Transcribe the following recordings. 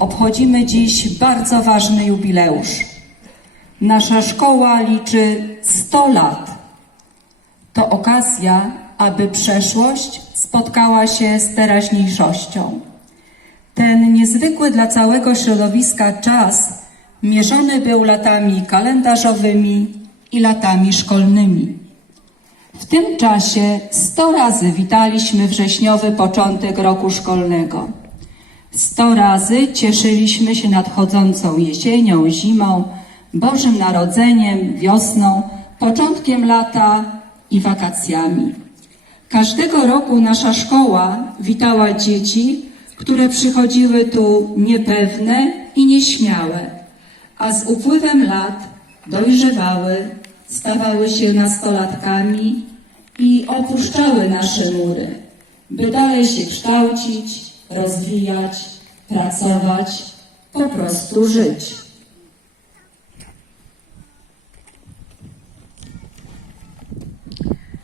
Obchodzimy dziś bardzo ważny jubileusz. Nasza szkoła liczy 100 lat. To okazja, aby przeszłość spotkała się z teraźniejszością. Ten niezwykły dla całego środowiska czas mierzony był latami kalendarzowymi i latami szkolnymi. W tym czasie sto razy witaliśmy wrześniowy początek roku szkolnego. Sto razy cieszyliśmy się nadchodzącą jesienią, zimą, Bożym Narodzeniem, wiosną, początkiem lata i wakacjami. Każdego roku nasza szkoła witała dzieci, które przychodziły tu niepewne i nieśmiałe, a z upływem lat dojrzewały, stawały się nastolatkami i opuszczały nasze mury, by dalej się kształcić, rozwijać, pracować, po prostu żyć.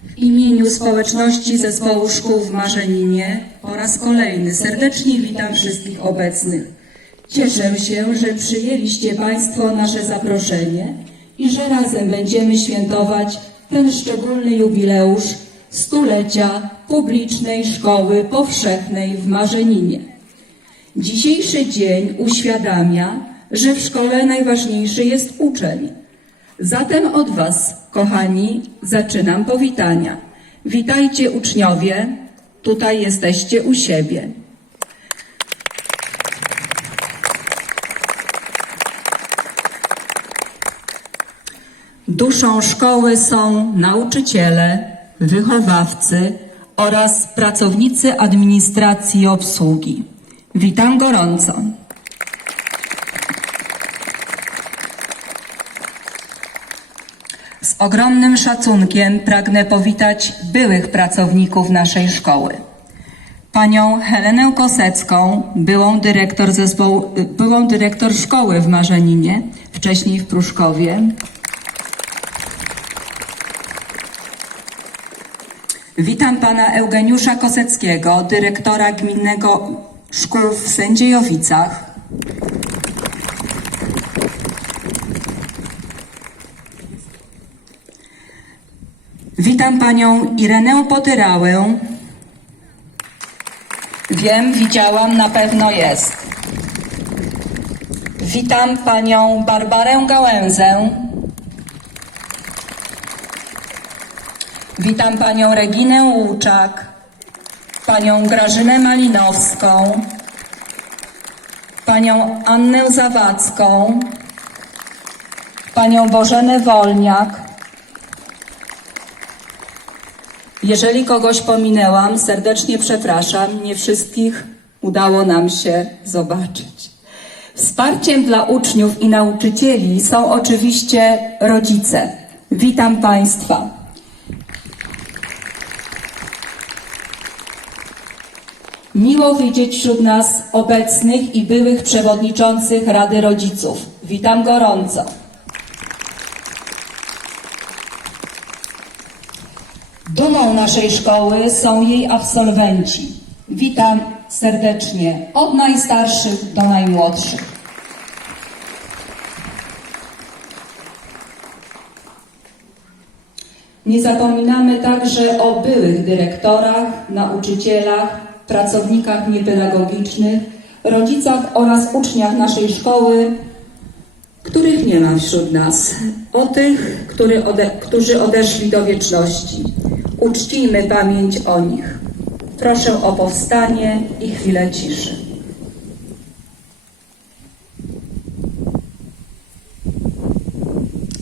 W imieniu społeczności Zespołu Szkół w Marzeninie po raz kolejny serdecznie witam wszystkich obecnych. Cieszę się, że przyjęliście Państwo nasze zaproszenie i że razem będziemy świętować ten szczególny jubileusz stulecia publicznej szkoły powszechnej w Marzeninie. Dzisiejszy dzień uświadamia, że w szkole najważniejszy jest uczeń. Zatem od Was, kochani, zaczynam powitania. Witajcie uczniowie, tutaj jesteście u siebie. Duszą szkoły są nauczyciele, wychowawcy oraz pracownicy administracji i obsługi. Witam gorąco. Z ogromnym szacunkiem pragnę powitać byłych pracowników naszej szkoły. Panią Helenę Kosecką, byłą dyrektor, zespołu, byłą dyrektor szkoły w Marzeninie, wcześniej w Pruszkowie. Witam pana Eugeniusza Koseckiego, dyrektora gminnego szkół w Sędziejowicach. Witam panią Irenę Potyrałę. Wiem, widziałam, na pewno jest. Witam panią Barbarę Gałęzę. Witam panią Reginę Łuczak, panią Grażynę Malinowską, panią Annę Zawadzką, panią Bożenę Wolniak. Jeżeli kogoś pominęłam, serdecznie przepraszam, nie wszystkich udało nam się zobaczyć. Wsparciem dla uczniów i nauczycieli są oczywiście rodzice. Witam Państwa. Miło widzieć wśród nas obecnych i byłych przewodniczących Rady Rodziców. Witam gorąco. Dumą naszej szkoły są jej absolwenci. Witam serdecznie od najstarszych do najmłodszych. Nie zapominamy także o byłych dyrektorach, nauczycielach, pracownikach niepedagogicznych, rodzicach oraz uczniach naszej szkoły, których nie ma wśród nas. O tych, który ode, którzy odeszli do wieczności. Uczcijmy pamięć o nich. Proszę o powstanie i chwilę ciszy.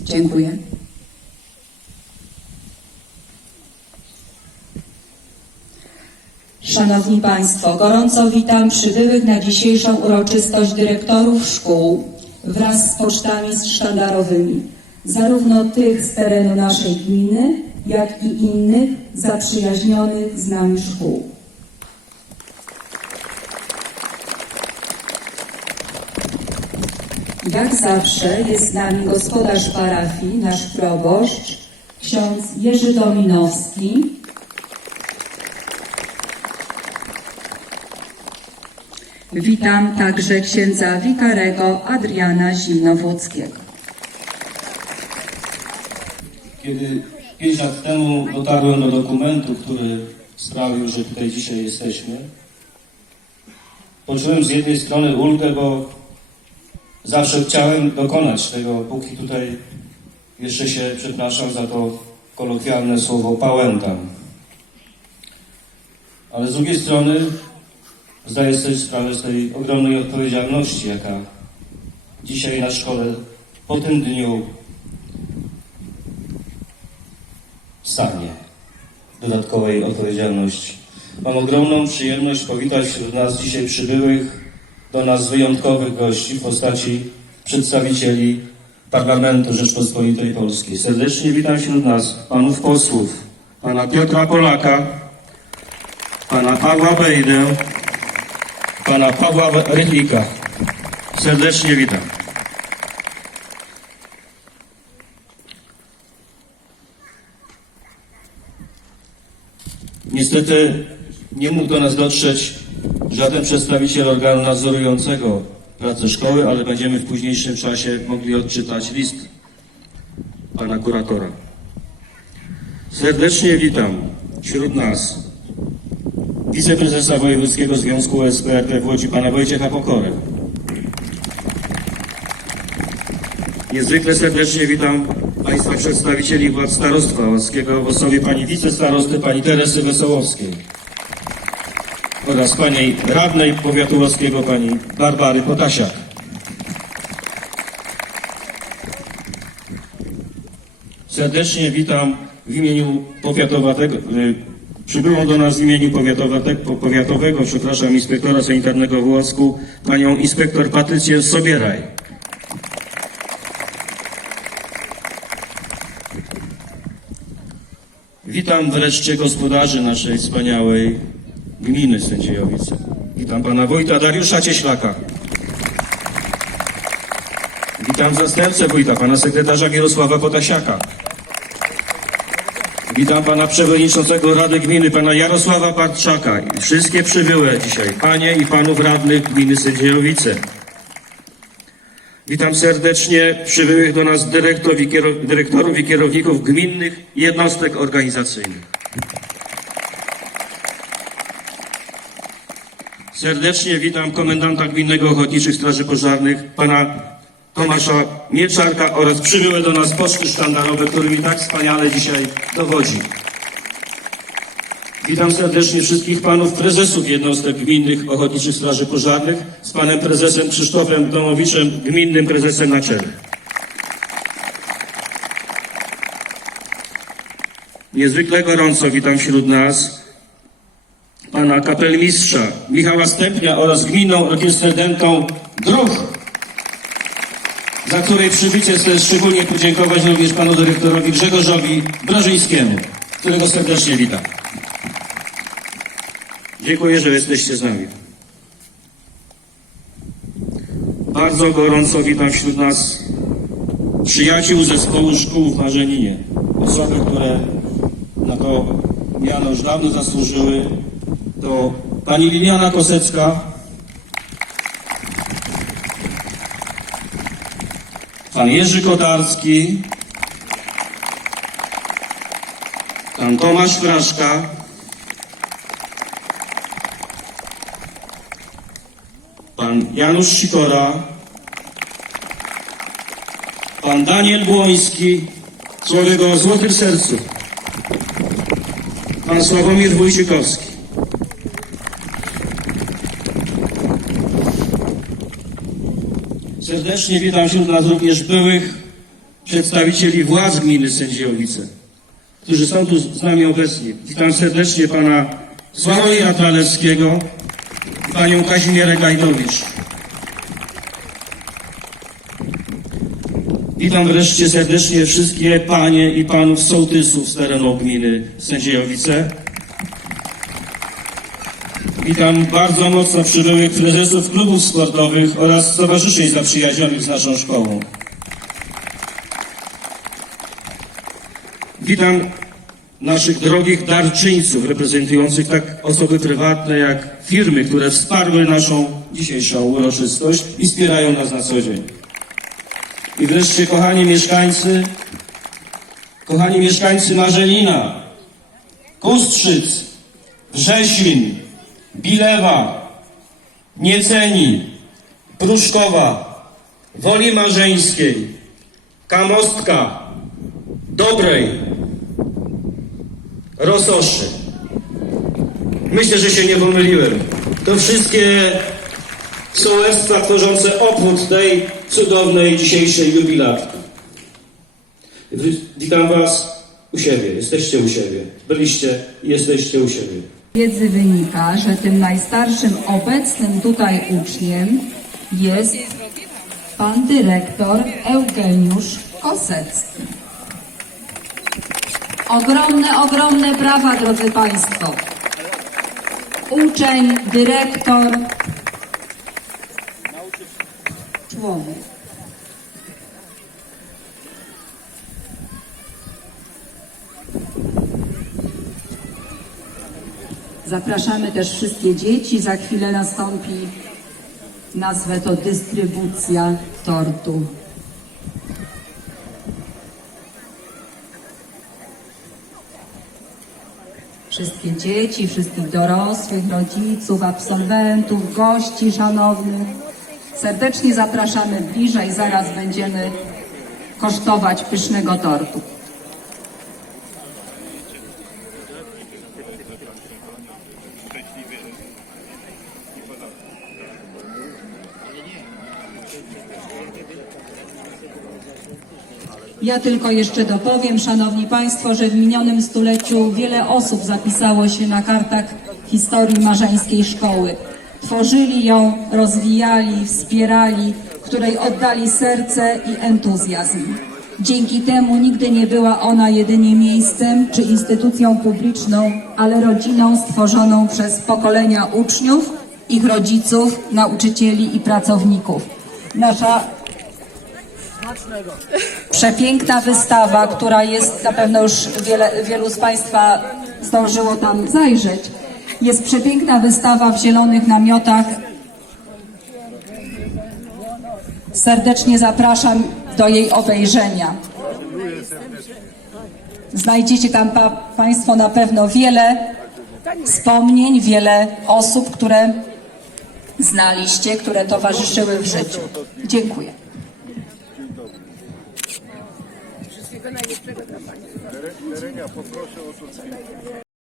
Dziękuję. Szanowni Państwo, gorąco witam przybyłych na dzisiejszą uroczystość dyrektorów szkół wraz z pocztami sztandarowymi, zarówno tych z terenu naszej gminy, jak i innych zaprzyjaźnionych z nami szkół. Jak zawsze jest z nami gospodarz parafii, nasz proboszcz, ksiądz Jerzy Dominowski, Witam także księdza wikarego Adriana Zimnowódzkiego. Kiedy pięć lat temu dotarłem do dokumentu, który sprawił, że tutaj dzisiaj jesteśmy, poczułem z jednej strony ulgę, bo zawsze chciałem dokonać tego, póki tutaj jeszcze się, przepraszam za to kolokwialne słowo, pałętam. Ale z drugiej strony zdaję sobie sprawę z tej ogromnej odpowiedzialności, jaka dzisiaj na szkole po tym dniu stanie dodatkowej odpowiedzialności. Mam ogromną przyjemność powitać wśród nas dzisiaj przybyłych do nas wyjątkowych gości w postaci przedstawicieli Parlamentu Rzeczpospolitej Polskiej. Serdecznie witam wśród nas panów posłów, pana Piotra Polaka, pana Pawła Bejdę, pana Pawła Rychlika. Serdecznie witam. Niestety nie mógł do nas dotrzeć żaden przedstawiciel organu nadzorującego pracę szkoły, ale będziemy w późniejszym czasie mogli odczytać list pana kuratora. Serdecznie witam wśród nas wiceprezesa Wojewódzkiego Związku SPRP w Łodzi, pana Wojciecha Pokorę. Niezwykle serdecznie witam Państwa przedstawicieli władz starostwa łódzkiego w osobie Pani wicestarosty, Pani Teresy Wesołowskiej oraz Pani radnej powiatu łódzkiego, Pani Barbary Potasiak. Serdecznie witam w imieniu powiatowego, przybyłą do nas w imieniu powiatowego, powiatowego przepraszam, inspektora sanitarnego w Łocku, Panią inspektor Patrycję Sobieraj. Witam wreszcie gospodarzy naszej wspaniałej gminy Sędziejowice. Witam pana wójta Dariusza Cieślaka. Witam zastępcę wójta, pana sekretarza Mirosława Potasiaka. Witam pana przewodniczącego Rady Gminy, pana Jarosława Bartczaka i wszystkie przybyłe dzisiaj, panie i panów radnych gminy Sędziejowice. Witam serdecznie przybyłych do nas dyrektorów i, dyrektorów i kierowników gminnych jednostek organizacyjnych. Serdecznie witam komendanta Gminnego Ochotniczych Straży Pożarnych, pana Tomasza Mieczarka oraz przybyłe do nas poczty sztandarowe, którymi tak wspaniale dzisiaj dowodzi. Witam serdecznie wszystkich panów prezesów jednostek gminnych Ochotniczych Straży Pożarnych z panem prezesem Krzysztofem Domowiczem, gminnym prezesem na czele. Niezwykle gorąco witam wśród nas pana kapelmistrza Michała Stępnia oraz gminną orkiestrę dętą Druch, za której przybycie chcę szczególnie podziękować również panu dyrektorowi Grzegorzowi Brażyńskiemu, którego serdecznie witam. Dziękuję, że jesteście z nami. Bardzo gorąco witam wśród nas przyjaciół zespołu szkół w Marzeninie. Osoby, które na to miano już dawno zasłużyły. To pani Liliana Kosecka, pan Jerzy Kotarski, pan Tomasz Fraszka, pan Janusz Sikora, pan Daniel Błoński, człowiek o złotym sercu, pan Sławomir Wójcikowski. Serdecznie witam wśród nas również byłych przedstawicieli władz gminy Sędziowice, którzy są tu z nami obecni. Witam serdecznie pana Sławoja Tralewskiego, panią Kazimierę Gajdowicz. Witam wreszcie serdecznie wszystkie panie i panów sołtysów z terenu gminy Sędziejowice. Witam bardzo mocno przybyłych prezesów klubów sportowych oraz stowarzyszeń zaprzyjaźnionych z naszą szkołą. Witam naszych drogich darczyńców, reprezentujących tak osoby prywatne, jak firmy, które wsparły naszą dzisiejszą uroczystość i wspierają nas na co dzień. I wreszcie, kochani mieszkańcy, kochani mieszkańcy Marzenina, Kustrzyc, Wrześmin, Bilewa, Nieceni, Pruszkowa, Woli Marzeńskiej, Kamostka, Dobrej, Rososzy. Myślę, że się nie pomyliłem. To wszystkie sołectwa tworzące obwód tej cudownej dzisiejszej jubilatki. Witam Was u siebie, jesteście u siebie. Byliście i jesteście u siebie. Wiedzy wynika, że tym najstarszym obecnym tutaj uczniem jest pan dyrektor Eugeniusz Kosecki. Ogromne, ogromne brawa, drodzy Państwo. Uczeń, dyrektor, człowiek. Zapraszamy też wszystkie dzieci. Za chwilę nastąpi, nazwę to dystrybucja tortu. Wszystkie dzieci, wszystkich dorosłych, rodziców, absolwentów, gości szanownych. Serdecznie zapraszamy bliżej, zaraz będziemy kosztować pysznego tortu. Ja tylko jeszcze dopowiem, Szanowni Państwo, że w minionym stuleciu wiele osób zapisało się na kartach historii marzeńskiej szkoły. Tworzyli ją, rozwijali, wspierali, której oddali serce i entuzjazm. Dzięki temu nigdy nie była ona jedynie miejscem czy instytucją publiczną, ale rodziną stworzoną przez pokolenia uczniów, ich rodziców, nauczycieli i pracowników. Nasza Przepiękna wystawa, która jest na pewno już wiele, wielu z Państwa zdążyło tam zajrzeć. Jest przepiękna wystawa w zielonych namiotach. Serdecznie zapraszam do jej obejrzenia. Znajdziecie tam pa, Państwo na pewno wiele wspomnień, wiele osób, które znaliście, które towarzyszyły w życiu. Dziękuję. najlepszego dla Państwa. Terenia, poproszę o to